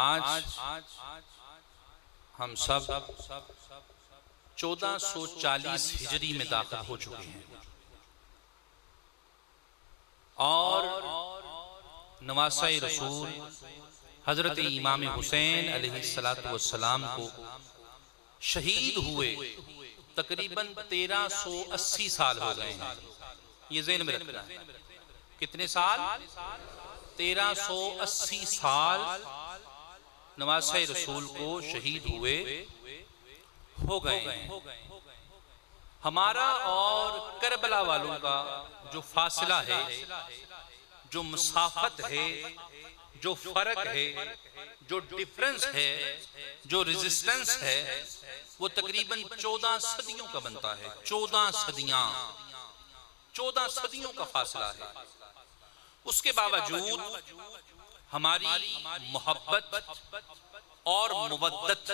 آج ہم سب 1440 ہجری میں داخل ہو چکے ہیں اور نواسہ رسول حضرت امام حسین علیہ السلام کو شہید ہوئے تقریباً 1380 سال ہو گئے ہیں. یہ ذہن میں رکھنا ہے. کتنے سال؟ 1380 سال نواسہ رسول کو شہید ہوئے ہو گئے ہیں. ہمارا اور کربلا والوں کا جو فاصلہ ہے، جو مسافت ہے، جو فرق ہے، جو ڈیفرنس ہے، جو ریزسٹنس ہے، وہ تقریباً 14 صدیوں کا بنتا ہے. 14 صدیوں کا فاصلہ ہے. اس کے باوجود ہماری محبت اور مودت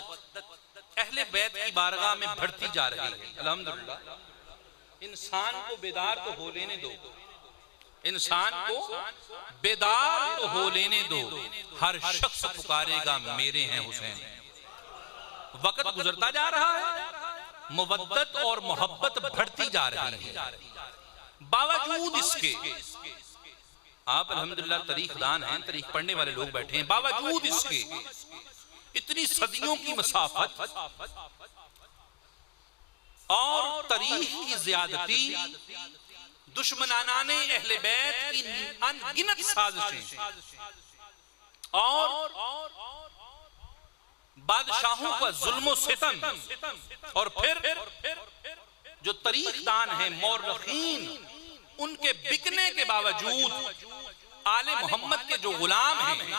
اہل بیت کی بارگاہ میں بڑھتی جا رہی ہے. الحمدللہ. انسان کو بیدار تو ہو لینے دو، انسان کو بیدار تو ہو لینے دو. ہر شخص پکارے گا میرے ہیں حسین. وقت گزرتا جا رہا ہے، مودت اور محبت بڑھتی جا رہی ہے. باوجود اس کے، آپ الحمدللہ تاریخ دان ہیں، تاریخ پڑھنے والے لوگ بیٹھے ہیں، باوجود اس کے اتنی صدیوں کی مسافت اور تاریخ کی زیادتی، دشمنانان اہل بیت کی انگنت سازشیں اور بادشاہوں کا ظلم و ستم، اور پھر جو تاریخ دان ہیں مورخین، ان کے بکنے کے باوجود آل محمد کے جو غلام ہیں،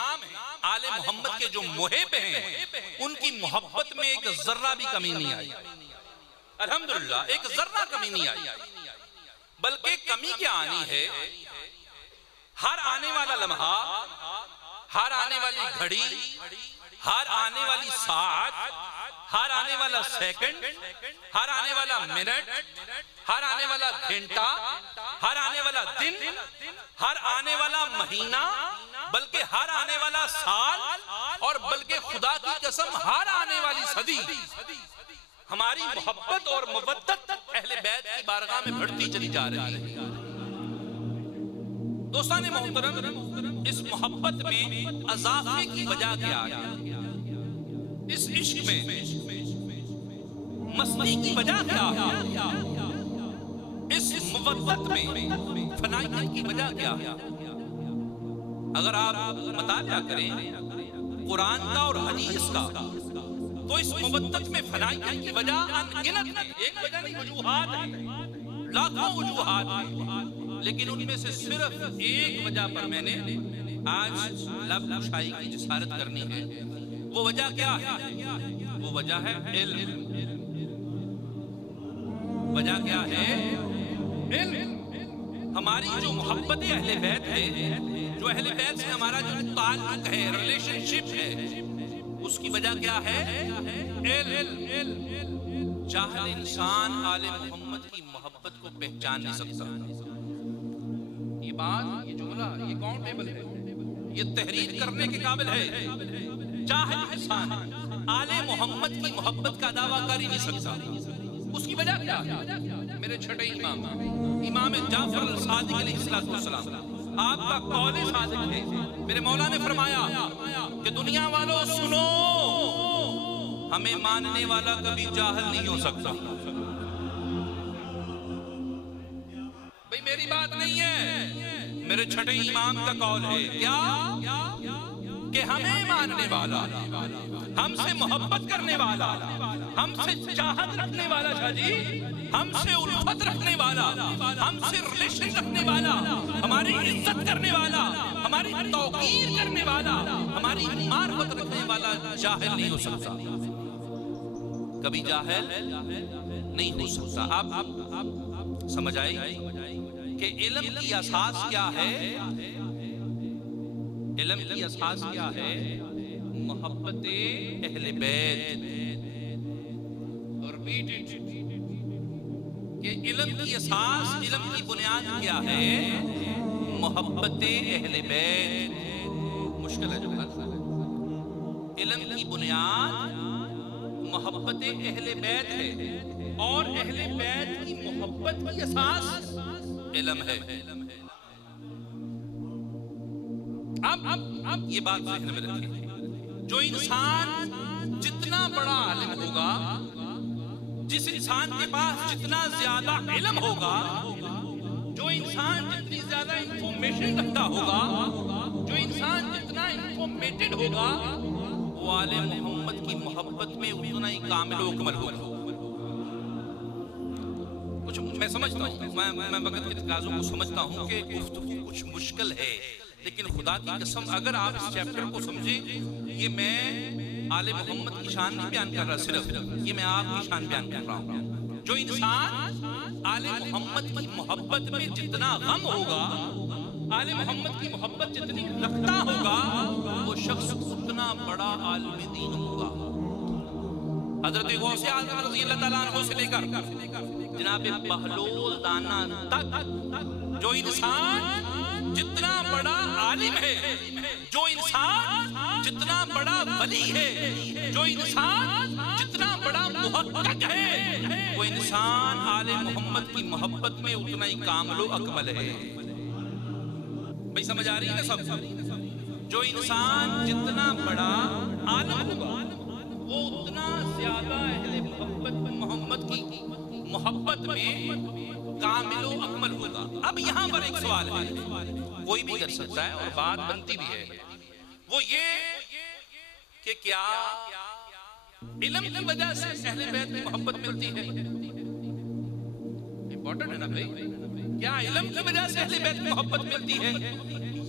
آل محمد کے جو محب ہیں، ان کی محبت میں ایک ذرہ بھی کمی نہیں آئی. الحمدللہ ایک ذرہ کمی نہیں آئی. بلکہ کمی کیا آنی ہے؟ ہر آنے والا لمحہ، ہر آنے والی گھڑی، ہر آنے والی ساعت، ہر آنے والا سیکنڈ، ہر آنے والا منٹ، ہر آنے والا گھنٹہ، ہر آنے والا دن، ہر آنے والا مہینہ، بلکہ ہر آنے والا سال، اور بلکہ خدا کی قسم ہر آنے والی صدی ہماری محبت اور مودت اہل بیت کی بارگاہ میں بڑھتی چلی جا رہی ہے. دوستان محترم، اس محبت میں اضافے کی وجہ کیا ہے؟ اس عشق میں مستی کی وجہ کیا ہے؟ اس مودت میں فنائیت کی وجہ کیا ہے؟ اگر آپ مطالعہ کریں قرآن کا اور حدیث کا، تو اس مودت میں فنائیت کی وجہ انگنت ہے. ایک وجہ نہیں، وجوہات ہیں، لاکھوں وجوہات ہیں. لیکن ان میں سے صرف ایک وجہ پر میں نے آج لب کشائی کی جسارت کرنی ہے. وہ وجہ کیا ہے؟ وہ وجہ ہے علم. وجہ کیا ہے؟ علم. ہماری جو محبت اہل بیت ہے، جو اہل بیت سے ہمارا جو تعلق ہے، ریلیشن شپ ہے، اس کی وجہ کیا ہے؟ علم. جاہل انسان آل محمد کی محبت کو پہچان نہیں سکتا. یہ بات، یہ جملہ، یہ کاؤنٹیبل ہے، یہ تحریر کرنے کے قابل ہے. جاہل انسان آل محمد کی محبت کا دعویٰ کر ہی نہیں سکتا. اس کی وجہ کیا ہے؟ میرے چھٹے امام جعفر الصادق علیہ السلام، آپ کا قول صادق ہے. میرے مولا نے فرمایا کہ دنیا والوں سنو، ہمیں ماننے والا کبھی جاہل نہیں ہو سکتا. بھئی میری بات نہیں ہے، میرے چھٹے امام کا قول ہے. کیا؟ کہ ہمیں ماننے والا، ہم سے محبت کرنے والا، ہم سے چاہت رکھنے والا، شاہ جی، ہم سے الفت رکھنے والا، ہم سے ریلیشن رکھنے والا، ہماری عزت کرنے والا، ہماری توقیر کرنے والا، ہماری معرفت رکھنے والا جاہل نہیں ہو سکتا. کبھی جاہل نہیں ہو سکتا. آپ سمجھ آئی کہ علم کی اساس کیا ہے؟ علم کی اساس کیا ہے؟ محبت اہل بیت. اور کہ علم کی اساس، علم کی بنیاد کیا ہے؟ محبت اہل بیت. مشکل ہے جو علم کی بنیاد محبت اہل بیت ہے اور اہل بیت کی محبت کی اساس علم ہے۔ اب یہ بات ذہن میں رکھیں، جو انسان جتنا بڑا عالم ہوگا، جس انسان کے پاس جتنا زیادہ علم ہوگا، جو انسان جتنی زیادہ انفارمیشن رکھتا ہوگا، جو انسان جتنا انفارمیٹڈ ہوگا، وہ آل محمد کی محبت میں اتنا ہی کامل و اکمل ہوگا۔ کچھ میں سمجھتا ہوں، میں وقت کے تقاضوں کو سمجھتا ہوں کہ گفتگو کچھ مشکل ہے، لیکن خدا کی قسم اگر آپ اس چیپٹر کو سمجھیں، یہ میں آل محمد کی شان نہیں بیان کر رہا، صرف یہ میں آپ کی شان بیان کر رہا ہوں۔ جو انسان آل محمد کی محبت میں جتنا غم ہوگا، آل محمد کی محبت جتنی رکھتا ہوگا، وہ شخص اتنا بڑا عالم دین ہوگا۔ حضرت غوث اعظم رضی اللہ تعالیٰ عنہ سے لے کر جناب بہلول دانا تک، جو انسان جتنا بڑا عالم ہے، جو انسان جتنا بڑا ولی ہے، جو انسان جتنا بڑا محقق ہے، وہ انسان آل محمد کی محبت میں اتنا ہی کامل و اکمل ہے۔ بھئی سمجھ آ رہی ہے نا سب؟ جو انسان جتنا بڑا عالم ہوگا، وہ اتنا زیادہ اہل محمد کی محبت میں کامل و اکمل ہوگا۔ اب یہاں پر ایک سوال ہے، کوئی بھی کر سکتا ہے اور بات بنتی بھی ہے، وہ یہ کہ کیا علم کی وجہ سے اہل بیت میں محبت ملتی ہے؟ امپورٹنٹ ہے نا بھائی، کیا علم کی وجہ سے اہل بیت میں محبت ملتی ہے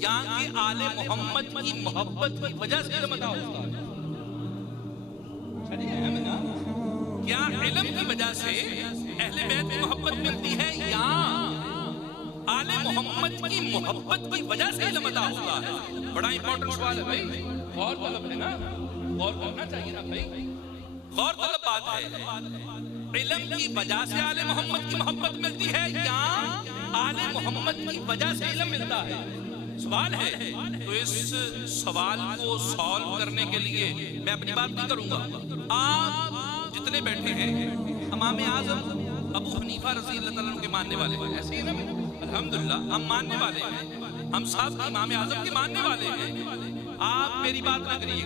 یا کہ آل محمد کی محبت کی وجہ سے علم عطا ہوتا ہے؟ کیا علم کی وجہ سے اہل بیت میں محبت ملتی ہے یا آل محمد کی محبت کی وجہ سے علم عطا ہوتا ہے؟ بڑا امپورٹنٹ سوال ہے بھائی، غور طلب ہے نا، غور کرنا چاہیے نا بھائی، غور طلب بات ہے۔ علم کی وجہ سے آل محمد کی محبت ملتی ہے یا آل محمد کی وجہ سے علم ملتا ہے؟ سوال ہے۔ تو اس سوال کو سالو کرنے کے لیے میں اپنی بات نہیں کروں گا، آپ جتنے بیٹھے ہیں امام اعظم ابو حنیفہ رضی اللہ تعالیٰ عنہ کے ماننے والے ہیں، ایسے ہی نا؟ الحمدللہ ہم ماننے والے ہیں، ہم سب امام اعظم کے ماننے والے ہیں۔ آپ میری بات نہ کریے،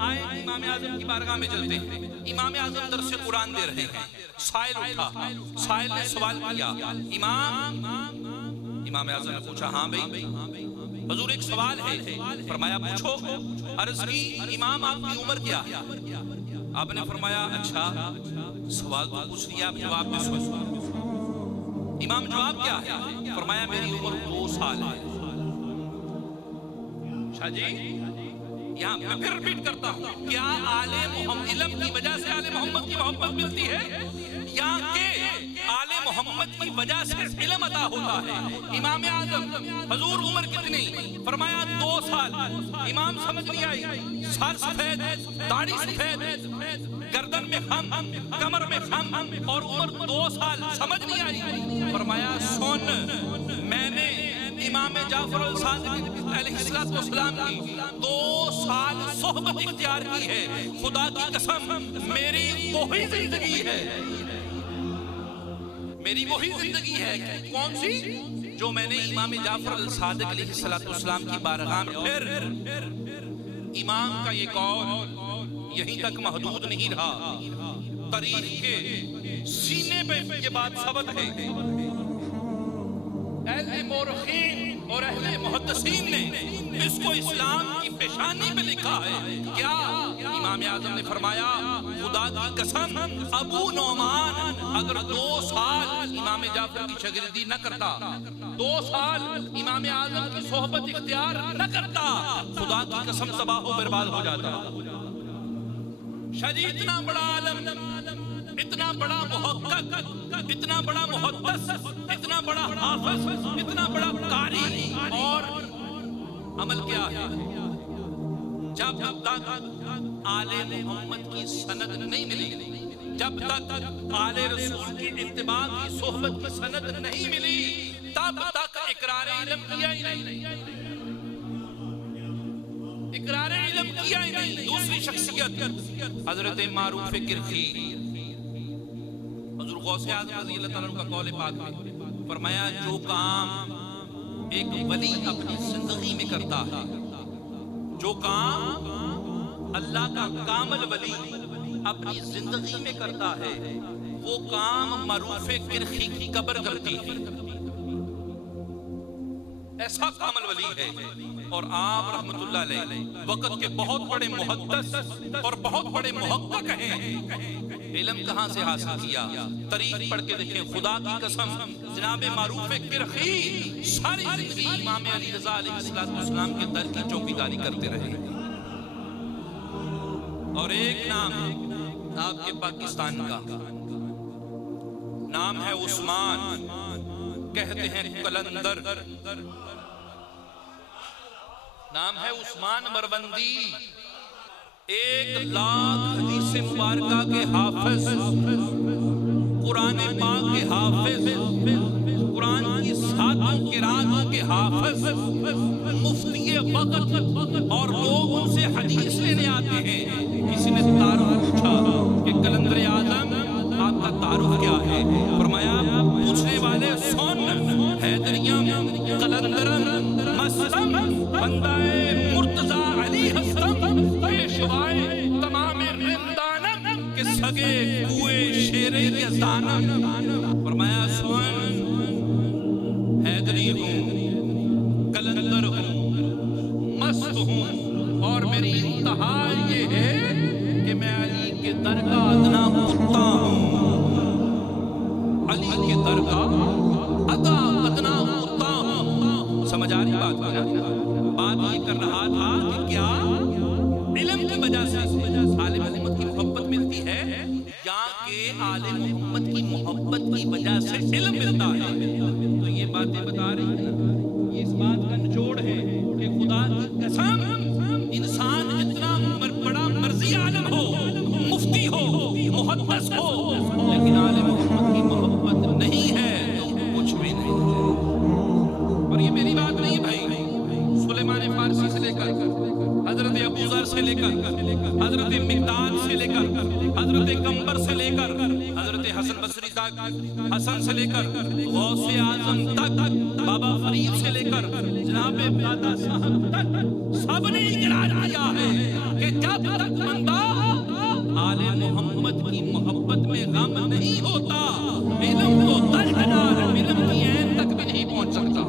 آئے امام اعظم کی بارگاہ میں چلتے ہیں۔ امام اعظم درس قرآن دے رہے ہیں، سائل اٹھا، سائل نے سوال کیا، امام اعظم نے پوچھا ہاں بھائی حضور ایک سوال ہے، فرمایا پوچھو۔ عرض کی امام آپ کی عمر کیا ہے؟ آپ نے فرمایا اچھا سوال تو پوچھ لیا، آپ جواب دے سو۔ امام جواب کیا ہے؟ فرمایا میری عمر 2 سال ہے۔ اچھا جی، یہاں میں پھر ریپیٹ کرتا ہوں، کیا آل محمد علم کی وجہ سے آل محمد کی محبت ملتی ہے یا کہ آل محمد کی وجہ سے علم عطا ہوتا ہے؟ امام اعظم حضور عمر کتنی؟ فرمایا 2 سال۔ امام سمجھ نہیں آئی، سر سفید، داڑھی سفید، گردن میں خم، کمر میں خم اور عمر 2 سال، سمجھ نہیں آئی؟ فرمایا سن، میں نے امام جعفر الصادق علیہ السلام کی 2 سال صحبت اختیار کی ہے، خدا کی قسم میری وہی زندگی ہے، میری وہی زندگی ہے۔ کون سی؟ جو میں نے امام جعفر الصادق علیہ السلام کی بارگاہ میں۔ پھر امام کا یہ قول یہیں تک محدود نہیں رہا، تاریخ کے سینے پہ یہ بات ثبت ہے۔ اہل مورخین اور اہل محدثین نے اس کو اسلام کی پیشانی پہ لکھا ہے۔ کیا؟ امام اعظم نے فرمایا خدا کی قسم ابو نعمان اگر 2 سال امام جعفر کی شاگردی نہ کرتا، 2 سال امام اعظم کی صحبت اختیار نہ کرتا، خدا کی قسم تباہ و برباد ہو جاتا۔ شاید اتنا بڑا عالم، اتنا بڑا محقق، اتنا بڑا محدث، اتنا بڑا حافظ، اتنا بڑا قاری، اور عمل کیا ہے؟ جب تک آل محمد کی سند نہیں ملی، جب تک آل رسول کی اتباع کی صحبت کی سند نہیں ملی، تب تک اقرار علم کیا ہی نہیں، اقرار علم کیا ہی نہیں۔ دوسری شخصیت حضرت معروف کرخی، حضور غوث اعظم رضی اللہ تعالیٰ عنہ کا قول پاک میں فرمایا جو کام ایک ولی اپنی زندگی میں کرتا ہے، جو کام اللہ کا کامل ولی اپنی زندگی میں کرتا ہے، وہ کام معروف کرخی کی قبر کرتی ہے۔ ایسا کامل ولی ہے، اور آپ رحمت اللہ علیہ وقت کے بہت بڑے محدث اور بہت بڑے محقق ہیں۔ علم کہاں سے حاصل کیا؟ تاریخ پڑھ کے دیکھیں، خدا کی قسم جناب معروف کرخی ساری زندگی امام علی رضا علیہ السلام کے در کی چوکیداری کرتے رہے۔ اور ایک نام آپ کے پاکستان کا نام ہے عثمان، کہتے ہیں قلندر، نام ہے عثمان مربندی، 1,00,000 حدیث مبارکہ کے حافظ، قرآن پاک کے حافظ، قرآن کی 7 قرآتوں کے حافظ، مفتی وقت، اور لوگ ان سے حدیث لینے آتے ہیں۔ کسی نے تعارف پوچھا کہ قلندر اعظم آپ کا تعارف کیا ہے؟ فرمایا پوچھنے والے سن، حیدریم قلندرم مسلم بندہ مرتضی علی ہستم، پیشوائے تمام رندانم کے سگے کوئے شیر یزدانم۔ فرمایا سن، حیدری ہوں، قلندر ہوں، مست ہوں، اور میری انتہا یہ ہے کہ میں علی کے در کا ادنا کتا ہوں، علی کے در کا ادنا کتا ہوں۔ سمجھ آ رہی بات ہے؟ بات یہ کر رہا تھا کہ کیا علم کی وجہ سے آل محمد کی محبت ملتی ہے، یا کہ آل محمد کی محبت کی وجہ سے علم ملتا ہے؟ تو یہ باتیں بتا رہی ہیں، یہ اس بات کا نچوڑ ہے کہ خدا کی قسم انسان جتنا بڑا مرضی عالم ہو، مفتی ہو، محدث ہو، لیکن آل محمد کی محبت نہیں ہے تو کچھ بھی نہیں ہے۔ اور یہ میری بات نہیں بھائی، سلیمان فارسی سے لے کر حضرت ابو ذر سے لے کر حضرت مقداد سے لے کر حضرت قمبر سے لے کر حضرت حسن بصری تک، حسن سے لے کر غوث اعظم تک، بابا فرید سے لے کر جناب دادا صاحب تک، سب نے اقرار کیا ہے کہ جب تک بندہ آل محمد کی محبت میں غم نہیں ہوتا، علم تو درکنار، علم کی عین تک بھی نہیں پہنچ سکتا۔